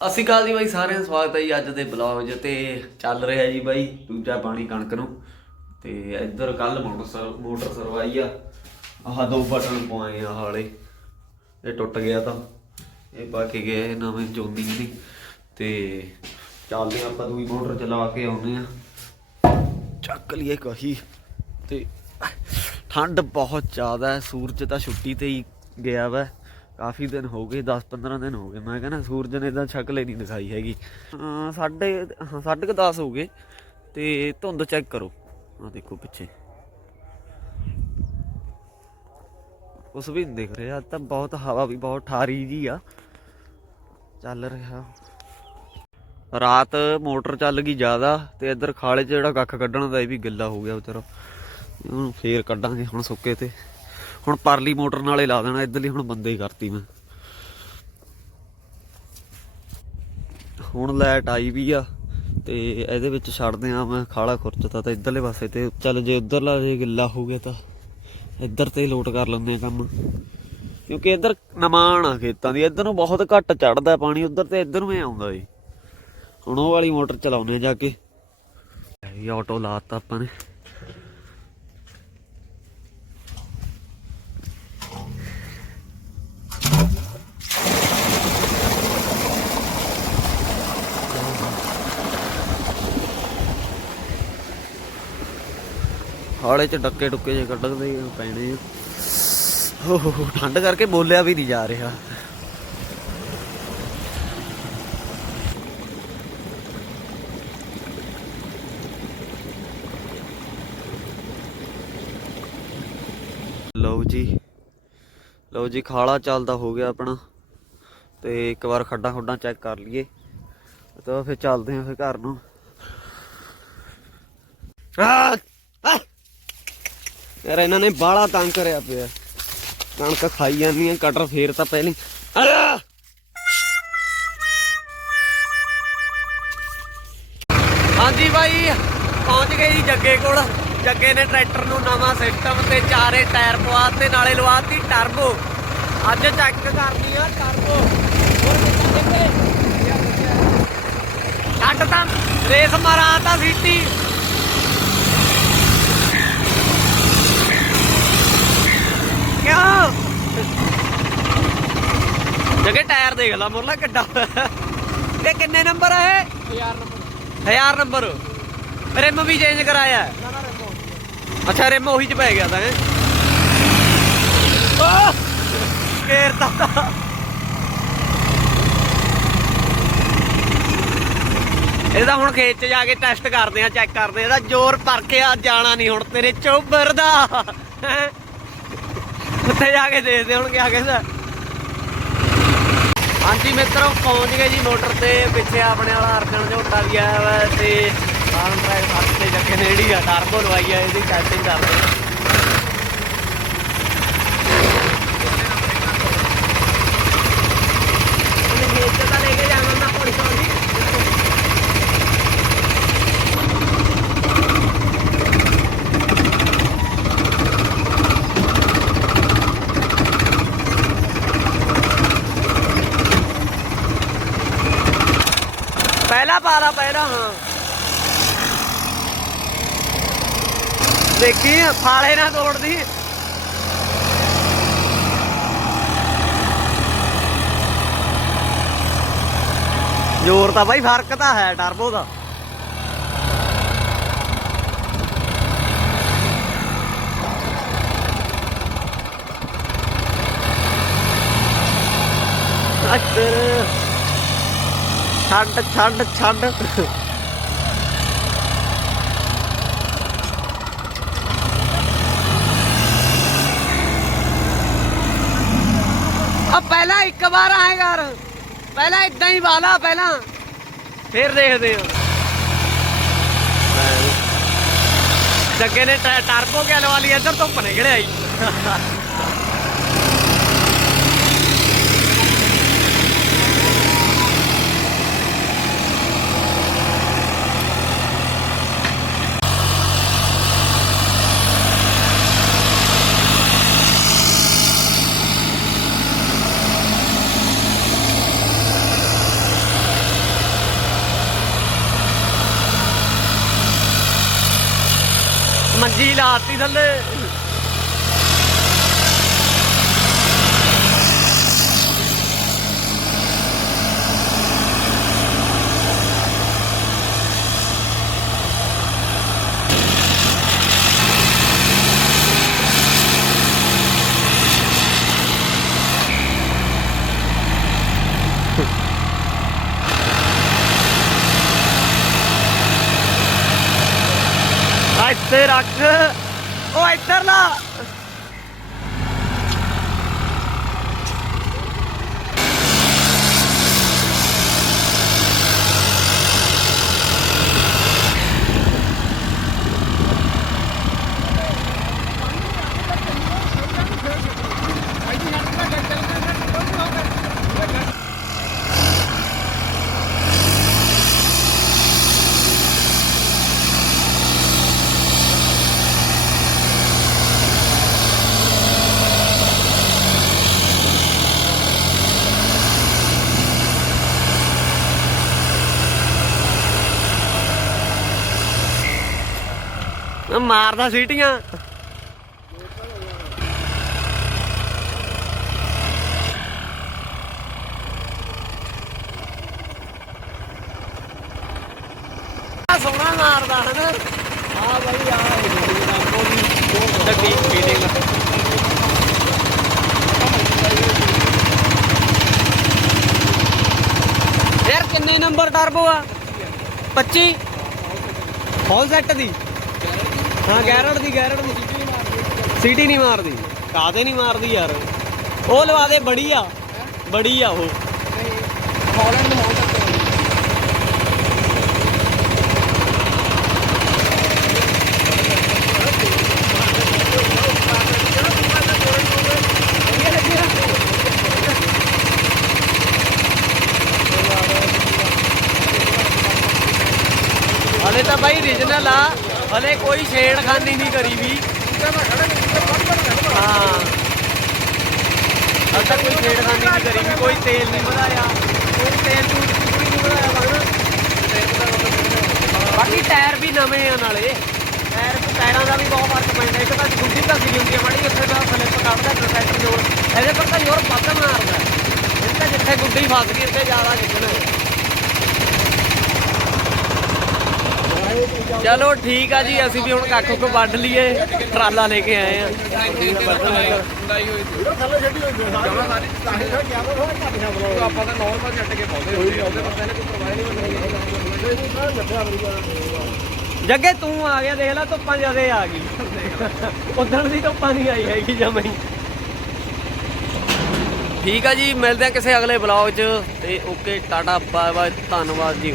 ਅਸੀਂ ਅਕਾਲ ਜੀ ਬਾਈ, ਸਾਰਿਆਂ ਦਾ ਸਵਾਗਤ ਹੈ ਜੀ ਅੱਜ ਦੇ ਬਲੌਗ 'ਚ ਤੇ ਚੱਲ ਰਿਹਾ ਜੀ ਬਾਈ ਦੂਜਾ ਪਾਣੀ ਕਣਕ ਨੂੰ ਤੇ ਇੱਧਰ ਕੱਲ ਮੋਟਰ ਸਰ, ਮੋਟਰ ਸਰਵਾਈ ਆ। ਆਹ ਦੋ ਬਟਨ ਪਵਾਏ ਆ ਹਾਲੇ, ਇਹ ਟੁੱਟ ਗਿਆ ਤਾਂ। ਇਹ ਪਾ ਕੇ ਗਏ ਨਵੇਂ ਜੋਨੀ ਦੀ ਤੇ ਚੱਲਦੇ ਆਪਾਂ ਦੂਜੀ ਮੋਟਰ ਚਲਾ ਕੇ ਆਉਂਦੇ ਆ ਚੱਕ ਲਈਏ ਕਹੀ। ਤੇ ਠੰਡ ਬਹੁਤ ਜ਼ਿਆਦਾ ਹੈ, ਸੂਰਜ ਤਾਂ ਛੁੱਟੀ ਤੇ ਹੀ ਗਿਆ ਵਾ। ਕਾਫੀ ਦਿਨ ਹੋ ਗਏ 10-15 ਦਿਨ ਹੋ ਗਏ। ਮੈਂ ਕਹਿੰਦਾ ਸੂਰਜ ਨੇ ਤਾਂ ਸ਼ਕਲ ਹੀ ਨਹੀਂ ਦਿਖਾਈ ਹੈਗੀ। ਹਾਂ, ਸਾਢੇ ਸਾਢੇ ਕੁ 10 ਹੋ ਗਏ ਤੇ ਧੁੰਦ ਚੈੱਕ ਕਰੋ। ਆ ਦੇਖੋ ਪਿੱਛੇ। ਉਸ ਵੀ ਨਹੀਂ ਦਿਖ ਰਿਹਾ ਤਾਂ ਬਹੁਤ ਹਵਾ ਵੀ ਬਹੁਤ ਠਾਰੀ ਜੀ ਆ। ਚੱਲ ਰਿਹਾ। ਰਾਤ ਮੋਟਰ ਚੱਲ ਗਈ ਜ਼ਿਆਦਾ ਤੇ ਇੱਧਰ ਖਾਲੇ 'ਚ ਜਿਹੜਾ ਕੱਖ ਕੱਢਣ ਦਾ ਇਹ ਵੀ ਗਿੱਲਾ ਹੋ ਗਿਆ ਵਿਚਾਰਾ। ਹੁਣ ਫੇਰ ਕੱਢਾਂਗੇ ਹੁਣ ਸੁੱਕੇ ਤੇ। ਹੁਣ ਪਰਲੀ ਮੋਟਰ ਨਾਲੇ ਲਾ ਦੇਣਾ, ਇੱਧਰਲੀ ਹੁਣ ਬੰਦੇ ਹੀ ਕਰਤੀ ਮੈਂ। ਹੁਣ ਲਾਈਟ ਆਈ ਵੀ ਆ, ਤੇ ਇਹਦੇ ਵਿੱਚ ਛੱਡਦੇ ਆ ਮੈਂ ਖਾਲਾ ਖੁਰਚਤਾ ਤਾਂ ਇੱਧਰਲੇ ਪਾਸੇ ਤੇ ਚੱਲ ਜੇ ਉੱਧਰਲਾ ਜੇ ਗਿੱਲਾ ਹੋ ਗਿਆ ਤਾਂ ਇੱਧਰ ਤੇ ਲੋਟ ਕਰ ਲੈਂਦੇ ਆ ਕੰਮ। ਕਿਉਂਕਿ ਇੱਧਰ ਨਮਾਨ ਆ ਖੇਤਾਂ ਦੀ, ਇੱਧਰ ਨੂੰ ਬਹੁਤ ਘੱਟ ਚੜਦਾ ਪਾਣੀ, ਉੱਧਰ ਤੇ ਇੱਧਰ ਨੂੰ ਹੀ ਆਉਂਦਾ ਏ। ਹੁਣ ਉਹ ਵਾਲੀ ਮੋਟਰ ਚਲਾਉਨੇ ਜਾ ਕੇ। ਇਹ ਆਟੋ ਲਾਤਾ ਆਪਾਂ ਨੇ। ਹਾਲੇ ਚ ਡੱਕੇ ਡੁੱਕੇ ਜੇ ਕੱਢਦੇ ਪੈਣੇ ਹੋ ਹੋ ਠੰਡ ਕਰਕੇ ਬੋਲਿਆ ਵੀ ਨਹੀਂ ਜਾ ਰਿਹਾ। ਲਓ ਜੀ ਲਓ ਜੀ, ਖਾਲਾ ਚੱਲਦਾ ਹੋ ਗਿਆ ਆਪਣਾ। ਤੇ ਇੱਕ ਵਾਰ ਖੱਡਾਂ ਖੁੱਡਾਂ ਚੈੱਕ ਕਰ ਲਈਏ। ਤਾਂ ਫਿਰ ਚੱਲਦੇ ਆਂ ਫਿਰ ਘਰ ਨੂੰ। ਆ ਯਾਰ ਇਹਨਾਂ ਨੇ ਬਾਲਾ ਤੰਗ ਕਰਿਆ ਪਿਆ। ਕਣਕ ਖਾਈ ਜਾਂਦੀਆਂ ਕਟਰ ਫੇਰ ਤਾਂ ਪਹਿਲੀ। ਆ ਹਾਂਜੀ ਬਾਈ, ਪਹੁੰਚ ਗਏ ਜੀ ਜੱਗੇ ਕੋਲ। ਜੱਗੇ ਨੇ ਟਰੈਕਟਰ ਨੂੰ ਨਵਾਂ ਸਿਸਟਮ ਤੇ ਚਾਰੇ ਟਾਇਰ ਪਵਾ ਤੇ ਨਾਲੇ ਲਵਾਤੀ ਟਰਬੋ ਅੱਜ ਚੈੱਕ ਕਰਨੀ ਆ ਟਰਬੋ ਛੱਡ ਤਾਂ, ਰੇਸ ਮਾਰਾਂ ਤਾਂ ਸੀਟੀ। ਜਗੇ ਟਾਇਰ ਦੇਖ ਲਾ ਮੁਰਲਾ ਕਿੱਡਾ। ਇਹ ਕਿੰਨੇ ਨੰਬਰ ਆ ਇਹ? 1000 ਨੰਬਰ। 1000 ਨੰਬਰ। ਰਿਮ ਵੀ ਚੇਂਜ ਕਰਾਇਆ? ਅੱਛਾ ਰਿਮ ਉਹੀ ਚ ਪੈ ਗਿਆ ਤਾਂ ਹੈ। ਕੇਰਤਾ ਇਹਦਾ ਹੁਣ ਖੇਤ 'ਚ ਜਾ ਕੇ ਟੈਸਟ ਕਰਦੇ ਆ ਚੈੱਕ ਕਰਦੇ ਆ ਇਹਦਾ ਜ਼ੋਰ ਪਰਖਿਆ ਜਾਣਾ ਨਹੀਂ ਹੁਣ ਤੇਰੇ ਚੋਬਰ ਦਾ? ਉੱਥੇ ਜਾ ਕੇ ਦੇਖਦੇ ਹੁਣ ਕਿਆ ਕਹਿੰਦਾ। ਹਾਂਜੀ ਮਿੱਤਰੋ, ਪਹੁੰਚ ਗਏ ਜੀ ਮੋਟਰ ਤੇ। ਪਿੱਛੇ ਆਪਣੇ ਵਾਲਾ ਅਰਜਨ ਝੋਟਾ ਵੀ ਆਇਆ ਵਾ ਤੇ ਆਨ ਟਰੈਕ ਹੱਥ ਤੇ ਜੱਗੇ ਨੇੜੀ ਆ ਟਰਬੋ ਲਵਾਈ ਆ, ਇਹਦੀ ਟੈਸਟਿੰਗ ਕਰਦੇ ਆ ਉਹਨੇ ਖੇਤ 'ਚ ਤਾਂ ਲੈ ਕੇ ਜਾਣਾ ਨਾ ਪੌੜੀ ਪੌੜੀ ਪਹਿਲਾ ਪਾਲਾ ਪਹਿਲਾ ਹਾਂ। ਦੇਖੀ, ਫਾਲੇ ਨਾ ਤੋੜਦੀ। ਜ਼ੋਰ ਤਾਂ ਬਾਈ, ਫ਼ਰਕ ਤਾਂ ਹੈ ਟਰਬੋ ਦਾ। ਅੱਛਾ। ਛੱਡ ਛੱਡ ਛੱਡ। ਆ ਪਹਿਲਾਂ ਇੱਕ ਵਾਰ ਆਏ ਕਰ। ਪਹਿਲਾਂ ਇਦਾਂ ਹੀ ਵਾਲਾ ਪਹਿਲਾਂ। ਫਿਰ ਦੇਖਦੇ ਹਾਂ। ਜੱਗੇ ਨੇ ਟੈ- ਟਰਬੋ ਕਿਆ ਲਵਾ ਲਈ ਇੱਧਰ ਧੁੱਪ ਨਿਕਲਿਆ ਆਈ ਤੀਜੀ ਲਾਤੀ ਥੱਲੇ ਰੱਖ। ਉਹ ਇੱਧਰ ਲਾ। ਮੈਂ ਮਾਰਦਾ ਸੀਟੀਆਂ। ਸੋਹਣਾ ਮਾਰਦਾ ਹਨਾ ਆ ਬਈ ਆ ਗੱਡੀ ਫੀਟਿੰਗ ਯਾਰ ਕਿੰਨੇ ਨੰਬਰ ਟਰਬੋ ਆ? 25 ਫੁੱਲ ਸੈੱਟ ਦੀ। ਹਾਂ ਗੈਰਡ ਦੀ ਗੈਰਡ ਦੀ। ਸੀਟੀ ਨਹੀਂ ਮਾਰਦੀ। ਕਾਦੇ ਨਹੀਂ ਮਾਰਦੀ ਯਾਰ? ਉਹ ਲਵਾ ਦੇ, ਬੜੀ ਆ। ਬੜੀ ਆ ਉਹ। ਹਾਲੈਂਡ ਨੂੰ ਹੋ ਸਕਦਾ ਹਲੇ ਤਾਂ ਬਾਈ ਰੀਜਨਲ ਆ। ਹਲੇ ਕੋਈ ਛੇੜਖਾਨੀ ਨਹੀਂ ਕਰੀ ਵੀ। ਹਾਂ। ਹਲੇ ਤੱਕ ਕੋਈ ਛੇੜਖਾਨੀ ਨਹੀਂ ਕਰੀ ਵੀ, ਕੋਈ ਤੇਲ ਨਹੀਂ ਵਧਾਇਆ ਕੋਈ ਤੇਲ ਤੂਲ ਕੋਈ ਨਹੀਂ ਵਧਾਇਆ ਬਾਹਰ। ਬਾਕੀ ਟਾਇਰ ਵੀ ਨਵੇਂ ਆ ਨਾਲੇ। ਟਾਇਰ ਟਾਇਰਾਂ ਦਾ ਵੀ ਬਹੁਤ ਫ਼ਰਕ ਪੈਂਦਾ। ਇੱਕ ਤਾਂ ਗੁੱਡੀ ਘਸੀ ਹੁੰਦੀ ਆ ਮਾੜੀ, ਉੱਥੇ ਦਾ ਸਲਿੱਪ ਕੱਢਦਾ ਟਰੈਕਟਰ ਜੋਰ ਇਹਦੇ ਪਰ ਤਾਂ ਜ਼ੋਰ ਵੱਧ ਮਾਰਦਾ। ਇਹ ਤਾਂ ਜਿੱਥੇ ਗੁੱਡੀ ਫਸ ਗਈ ਉੱਥੇ ਜ਼ਿਆਦਾ ਖਿੱਚਣਾ ਚਲੋ ਠੀਕ ਆ ਜੀ, ਅਸੀਂ ਵੀ ਹੁਣ ਕੱਖ ਕੋ ਵੱਢ ਲਈਏ, ਟਰਾਲਾ ਲੈ ਕੇ ਆਏ ਆ। ਆਪਾਂ ਤਾਂ ਨਾਰਮਲ ਛੱਡ ਕੇ ਪਾਉਂਦੇ ਉਹਦੇ ਪਰ ਇਹਨੇ ਕੋਈ ਪਰਵਾਹ ਨਹੀਂ ਜੱਗੇ, ਤੂੰ ਆ ਗਿਆ, ਦੇਖ ਲੈ, ਧੁੱਪਾਂ ਜਿਆਦੇ ਆ ਗਈ। ਉਦੋਂ ਦੀ ਧੁੱਪਾਂ ਨਹੀਂ ਆਈ ਹੈਗੀ ਜਮਾਂ ਹੀ। ਠੀਕ ਆ ਜੀ, ਮਿਲਦੇ ਆ ਕਿਸੇ ਅਗਲੇ ਬਲੌਗ 'ਚ। ਤੇ ਓਕੇ, ਟਾਟਾ ਬਾਏ ਬਾਏ ਧੰਨਵਾਦ ਜੀ